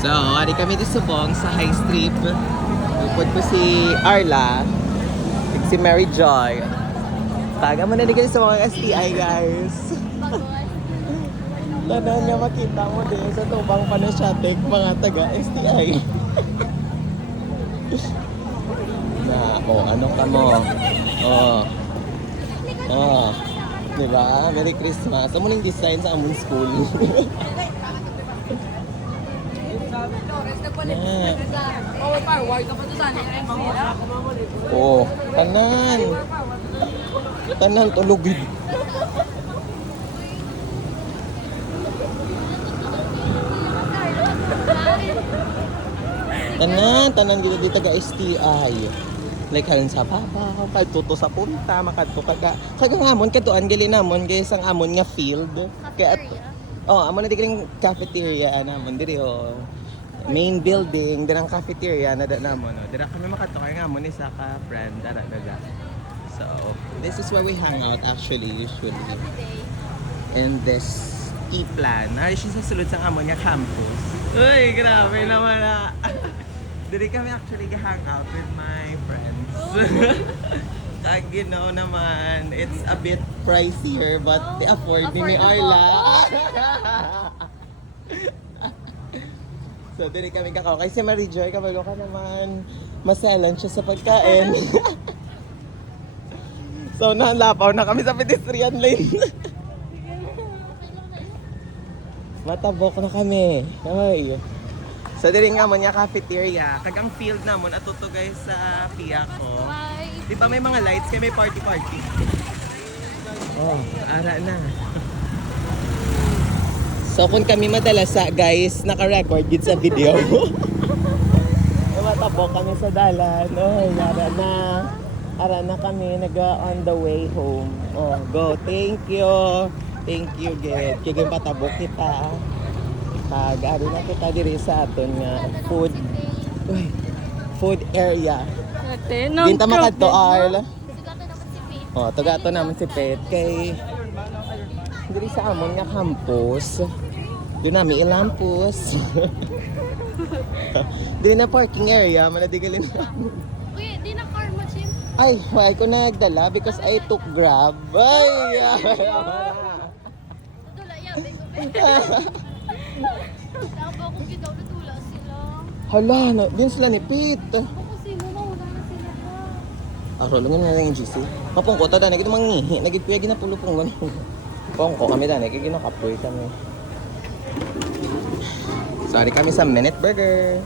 So, ari kami di subong sa High Street. Upod ko si Arla, si Mary Joy. Taga mo na di kayo sa mga STI, guys. Tanan nga makita mo din sa tubang panasyatik mga taga STI. Na, ano ka mo? Diba? Merry Christmas. Amo ning design sa among school. Oh, tanan. Tanan tulugid. Tanan gito dito ga STI. Like halin sa papa, kaltuto sa punta, makadto kaga. Kagang amon katuan gali namon guys ang amon nga field. Kaya amon na digring cafeteria namon diri main building dirang cafeteria na namon no. Dira kami makadto kay amon isa ka friend dara daga. So, this is where we hang out actually usually. And this E-plan. Ay siya sa sulod sa amon nga campus. Uy, grabe naman ah. Diri kami actually hang out with my friends. Kag you know naman, it's a bit pricier but afford ni Arla. So diri kami kakao. Kay si Mary Joy, kabalo ka naman. Maselan siya sa pagkain. So nalapaw na kami sa pedestrian lane. Matabok na kami. Ay. So diri nga man nga cafeteria, kagang field namon atuto guys sa Piaco. Di ba may mga lights kay may party. Oh, ara na. So kung kami madala sa guys, naka-record gid sa video. Matabok kami sa dalan. Oh, ara na kami on the way home. Oh, go. Thank you. Thank you, Ged. Kaya patabok kita. Pag-ari na kita diri sa aton nga food area. Dinta makadto Arla. Oh, taga-ato naman si Pet kay diri sa amon nga campus. Doon namin ilampos. Diri na parking area, manadigalin na. Uy, di na car mo, Chim. Ay, why ko nagdala because I took Grab. Ay! Natula, yabe ko, be. Dapat ako gitaw, natula sila. Hala, din sila ni Pete. Ako sino na, wala na sila pa. Aro, lang na lang yung GC. Kapungko, tada, nagit mangihi. Nagit kuya ginapulupong gano'n. Pungko kami dahil, nagiginapoy kami. Sorry kami sa Minute Burger.